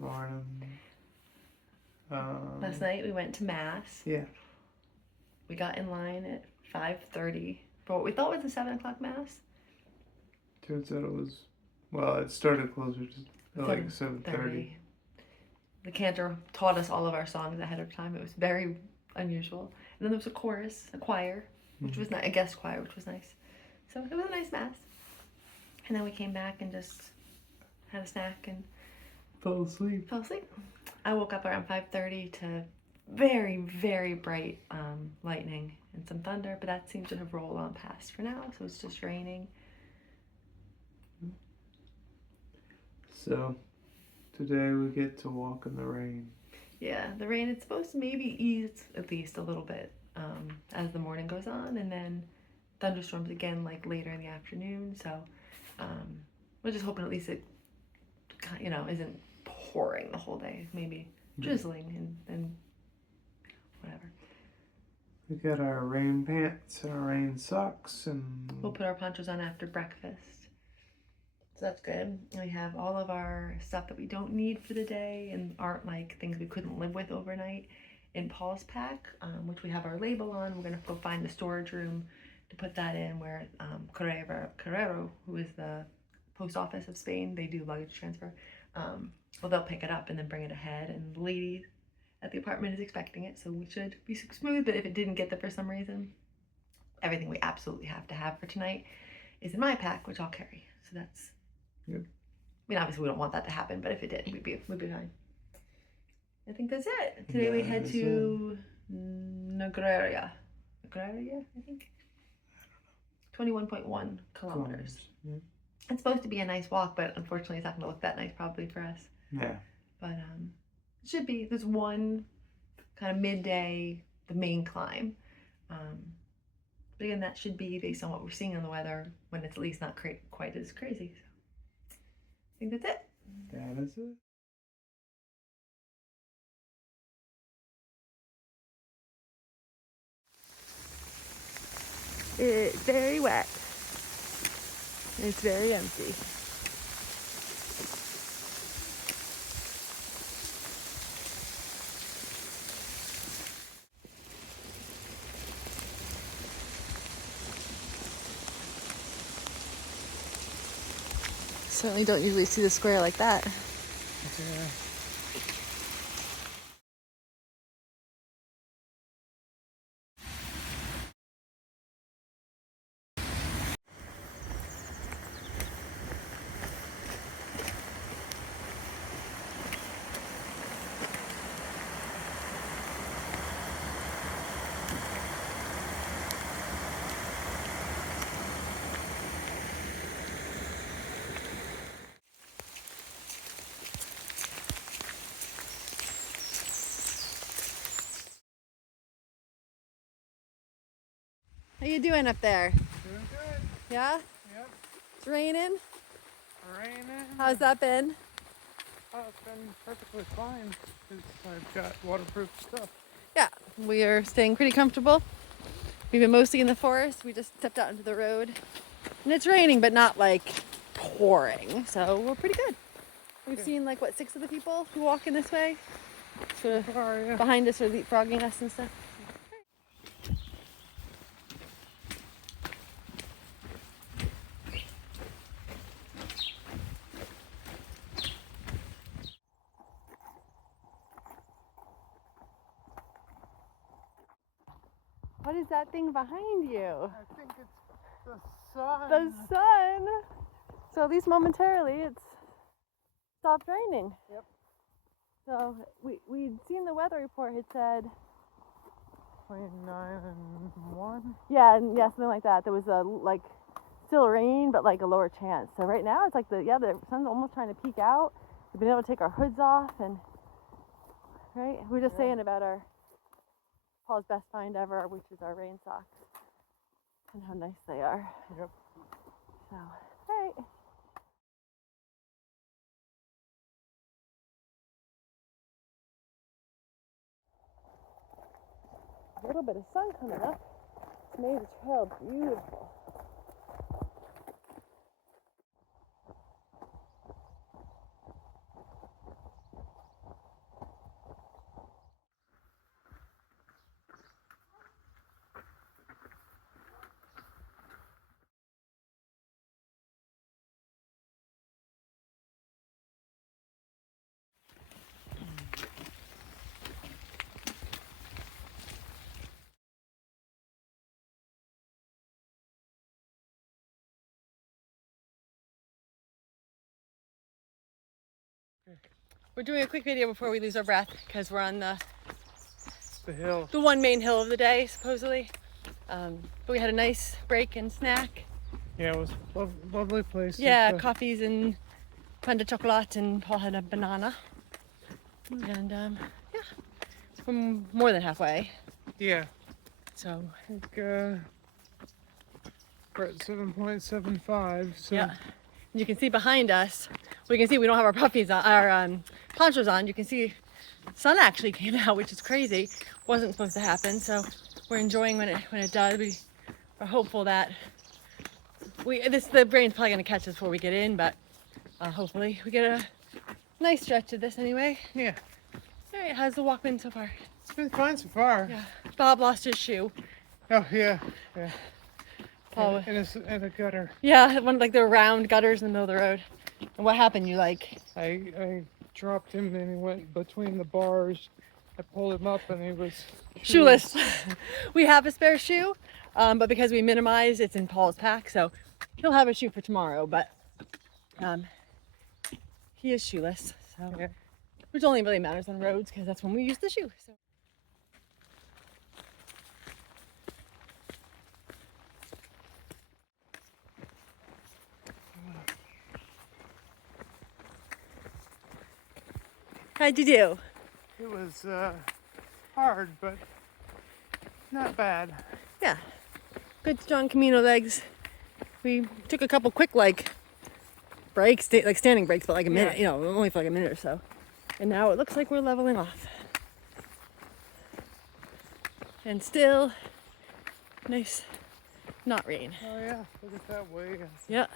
Morning. Last night we went to Mass. Yeah. We got in line at 5:30 for what we thought was a 7 o'clock Mass. Turns out it was, well, it started closer to like 7:30. The cantor taught us all of our songs ahead of time. It was very unusual. And then there was a chorus, a choir, which was nice, a guest choir, which was nice. So it was a nice Mass. And then we came back and just had a snack and Fell asleep. I woke up around 5:30 to very, very bright lightning and some thunder, but that seems to have rolled on past for now, so it's just raining. So today we get to walk in the rain. Yeah, the rain is supposed to maybe ease at least a little bit as the morning goes on, and then thunderstorms again like later in the afternoon. So we're just hoping at least it, isn't pouring the whole day. Maybe drizzling and then whatever. We got our rain pants and our rain socks, and we'll put our ponchos on after breakfast. So that's good. We have all of our stuff that we don't need for the day and aren't like things we couldn't live with overnight in Paul's pack, which we have our label on. We're going to go find the storage room to put that in where Carrero, who is the post office of Spain, they do luggage transfer. Well, they'll pick it up and then bring it ahead, and the lady at the apartment is expecting it, so we should be smooth. But if it didn't get there for some reason, everything we absolutely have to have for tonight is in my pack, which I'll carry. So that's good. I mean, obviously we don't want that to happen, but if it did, we'd be fine. I think that's it. Today we head to Negraria, I think. 21.1 kilometers. Yeah. It's supposed to be a nice walk, but unfortunately it's not going to look that nice probably for us. Yeah. But it should be. There's one kind of midday, the main climb. But again, that should be based on what we're seeing on the weather when it's at least not quite as crazy. So I think that's it. That is it. It's very wet. It's very empty. Certainly don't usually see the square like that. Yeah. How you doing up there? Doing good. Yeah? Yep. It's raining? Raining. How's that been? Oh, it's been perfectly fine because I've got waterproof stuff. Yeah, we are staying pretty comfortable. We've been mostly in the forest. We just stepped out into the road. And it's raining, but not like pouring. So we're pretty good. We've seen like, 6 of the people who walk in this way? Sort of behind us are leapfrogging us and stuff. What is that thing behind you? I think it's the sun. The sun! So at least momentarily it's stopped raining. Yep. So we'd seen the weather report had said 29 and 1. yeah, something like that. There was a still rain, but like a lower chance. So right now it's like the sun's almost trying to peek out. We've been able to take our hoods off, and right, we were just saying about our Paul's best find ever, which is our rain socks, and how nice they are. Yep. So, all right. A little bit of sun coming up. It's made the trail beautiful. We're doing a quick video before we lose our breath because we're on The hill. the one main hill of the day, supposedly. But we had a nice break and snack. Yeah, it was a lovely place. Yeah, coffees and pain de chocolat, and Paul had a banana. And yeah, we're more than halfway. Yeah. So I think we're at 7.75. So. yeah, and you can see behind us. We can see we don't have our puppies on, our ponchos on. You can see the sun actually came out, which is crazy. Wasn't supposed to happen. So we're enjoying when it does. We are hopeful that the rain's probably gonna catch us before we get in, but hopefully we get a nice stretch of this anyway. Yeah. All right, how's the walk been so far? It's been fine so far. Yeah. Bob lost his shoe. Oh yeah. Yeah. Paul. In a gutter. Yeah, one like the round gutters in the middle of the road. And what happened? You like? I dropped him and he went between the bars. I pulled him up and he was Shoeless. We have a spare shoe, but because we minimize, it's in Paul's pack, so he'll have a shoe for tomorrow. But he is shoeless, so Yeah. which only really matters on roads because that's when we use the shoe. So. How'd you do? It was hard, but not bad. Yeah, good strong Camino legs. We took a couple quick breaks, like standing breaks, but like a minute, Yeah. only for like a minute or so. And now it looks like we're leveling off. And still nice, not rain. Oh yeah, look at that way. Yeah.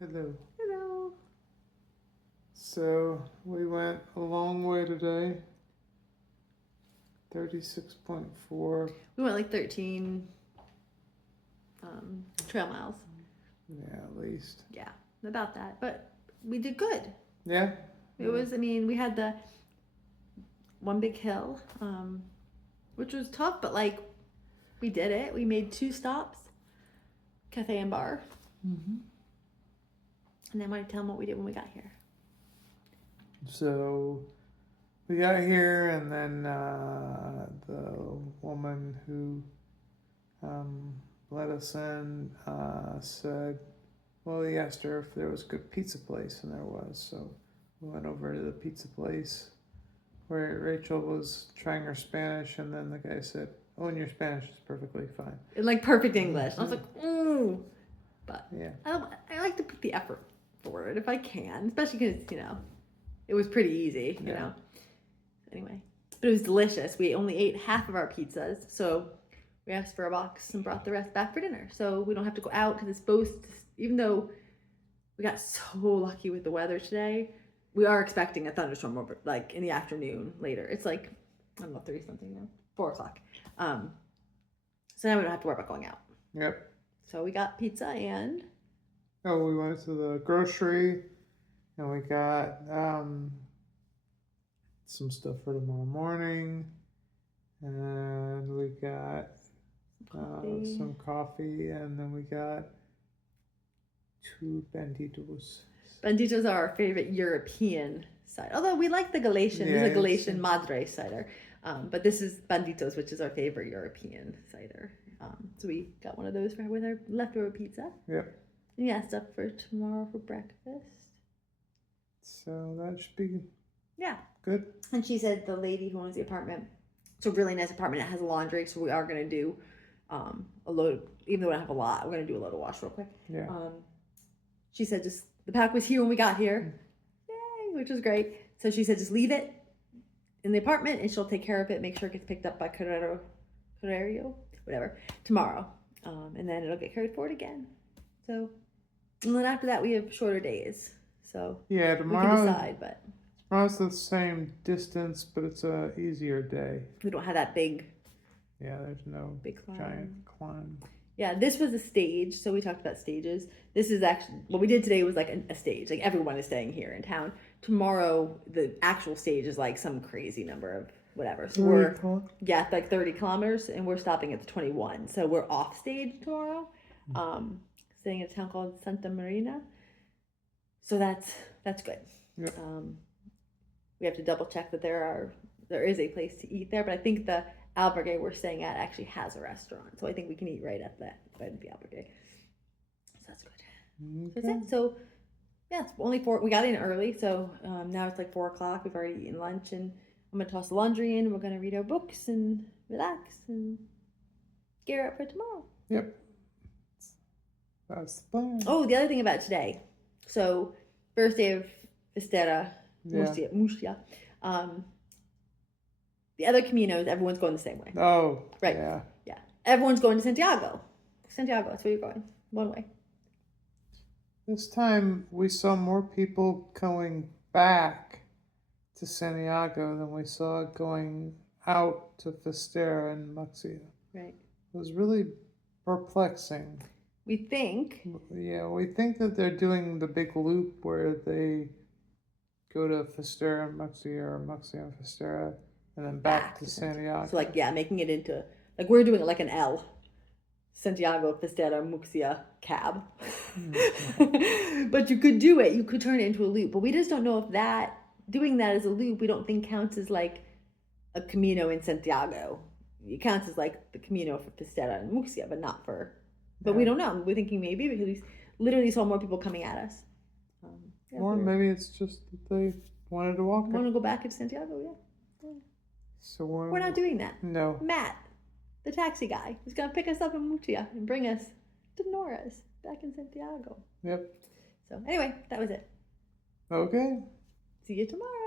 Hello. Hello. So we went a long way today. 36.4. We went like 13 trail miles. Yeah, at least. Yeah, about that. But we did good. Yeah. It was, we had the one big hill, which was tough, but like we did it. We made 2 stops, cafe and bar. Mm-hmm. And then I want to tell them what we did when we got here. So we got here, and then the woman who let us in said, well, he asked her if there was a good pizza place, and there was. So we went over to the pizza place where Rachel was trying her Spanish, and then the guy said, oh, and your Spanish is perfectly fine. In like perfect English. I was like, ooh. But Yeah. I like to put the effort forward if I can, especially because, it was pretty easy, you know. Anyway, but it was delicious. We only ate half of our pizzas, so we asked for a box and brought the rest back for dinner. So we don't have to go out because it's both, even though we got so lucky with the weather today, we are expecting a thunderstorm over, like in the afternoon later. It's like, I don't know, 30 something now, 4 o'clock. So now we don't have to worry about going out. Yep. So we got pizza and we went to the grocery, and we got some stuff for tomorrow morning, and we got some coffee, and then we got 2 banditos. Banditos are our favorite European cider. Although we like the Galatian. There's a Galatian Madre cider. But this is Banditos, which is our favorite European cider. So we got one of those with our leftover pizza. Yep. And yeah, stuff for tomorrow for breakfast. So that should be Yeah. good. And she said the lady who owns the apartment It's a really nice apartment. It has laundry, so we are gonna do a load. Even though I don't have a lot, we're gonna do a load of wash real quick. Yeah. She said just the pack was here when we got here, yay, which was great. So she said just leave it in the apartment and she'll take care of it. Make sure it gets picked up by Carrero, whatever, tomorrow, and then it'll get carried forward again. So, and then after that we have shorter days. So Yeah, we tomorrow. can decide, but Tomorrow's the same distance, but it's a easier day. we don't have that big There's no big climb. giant climb. Yeah, this was a stage, so we talked about stages. This is actually, what we did today was like a stage. Like everyone is staying here in town. Tomorrow, the actual stage is like some crazy number of whatever. So we're, yeah, like 30 kilometers, and we're stopping at the 21. So we're off stage tomorrow, staying at a town called Santa Marina. So that's good. Yep. We have to double check that there is a place to eat there, but I think the albergue we're staying at actually has a restaurant, so I think we can eat right at the albergue. So that's good. Okay. So that's it. So yeah, it's only 4. We got in early, so now it's like 4 o'clock. We've already eaten lunch, and I'm gonna toss the laundry in. We're gonna read our books and relax and gear up for tomorrow. Yep. That's the plan. Oh, the other thing about today. So first day of Fisterra-Muxia. The other Caminos, everyone's going the same way. Oh, Right. Yeah. Everyone's going to Santiago. Santiago, that's where you're going. One way. This time we saw more people going back to Santiago than we saw going out to Fisterra and Muxia. Right. It was really perplexing. We think. Yeah, we think that they're doing the big loop where they go to Fisterra and Muxia, or Muxia and Fisterra, and then back to Santiago. So, like, yeah, making it into, like, we're doing it like an L. Santiago, Fisterra-Muxia cab. But you could do it. You could turn it into a loop. But we just don't know if doing that as a loop, we don't think counts as, like, a Camino in Santiago. It counts as, like, the Camino for Fisterra and Muxia, but not for... But we don't know. We're thinking maybe because we literally saw more people coming at us. Or maybe it's just that they wanted to walk. Want to go back to Santiago, yeah. So we're not doing that. No. Matt, the taxi guy, is going to pick us up in Muxia and bring us to Nora's back in Santiago. Yep. So anyway, that was it. Okay. See you tomorrow.